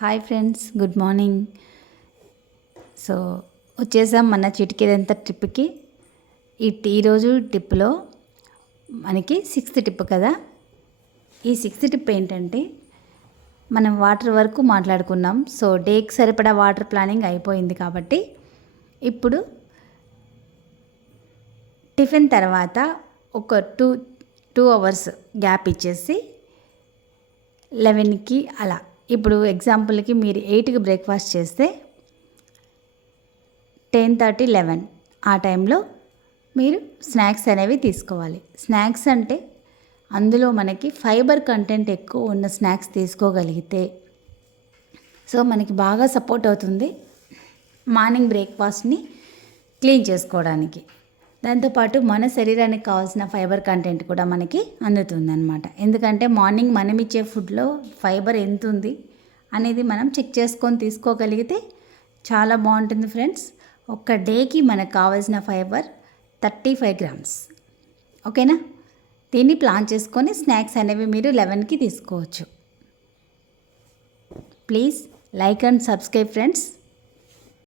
Hi friends, good morning. So వచ్చేసాం మన చిటికెడంత ట్రిప్కి. ఈరోజు ట్రిప్లో మనకి 6th ట్రిప్ కదా. ఈ 6th ట్రిప్ ఏంటంటే మనం వాటర్ వరకు మాట్లాడుకున్నాం. సో డేకి సరిపడా వాటర్ ప్లానింగ్ అయిపోయింది కాబట్టి ఇప్పుడు టిఫిన్ తర్వాత ఒక టూ అవర్స్ గ్యాప్ ఇచ్చేసి 11కి అలా, ఇప్పుడు ఎగ్జాంపుల్కి మీరు 8కి బ్రేక్ఫాస్ట్ చేస్తే 10:30, 11 ఆ టైంలో మీరు స్నాక్స్ అనేవి తీసుకోవాలి. స్నాక్స్ అంటే అందులో మనకి ఫైబర్ కంటెంట్ ఎక్కువ ఉన్న స్నాక్స్ తీసుకోగలిగితే సో మనకి బాగా సపోర్ట్ అవుతుంది మార్నింగ్ బ్రేక్ఫాస్ట్ని క్లీన్ చేసుకోవడానికి. దాంతోపాటు మన శరీరానికి కావాల్సిన ఫైబర్ కంటెంట్ కూడా మనకి అందుతుందన్నమాట. ఎందుకంటే మార్నింగ్ మనం ఇచ్చే ఫుడ్లో ఫైబర్ ఎంత ఉంది అనేది మనం చెక్ చేసుకొని తీసుకోగలిగితే చాలా బాగుంటుంది ఫ్రెండ్స్. ఒక్క డేకి మనకు కావాల్సిన ఫైబర్ 35 grams. ఓకేనా? దీన్ని ప్లాన్ చేసుకొని స్నాక్స్ అనేవి మీరు 11కి తీసుకోవచ్చు. Please like and subscribe friends.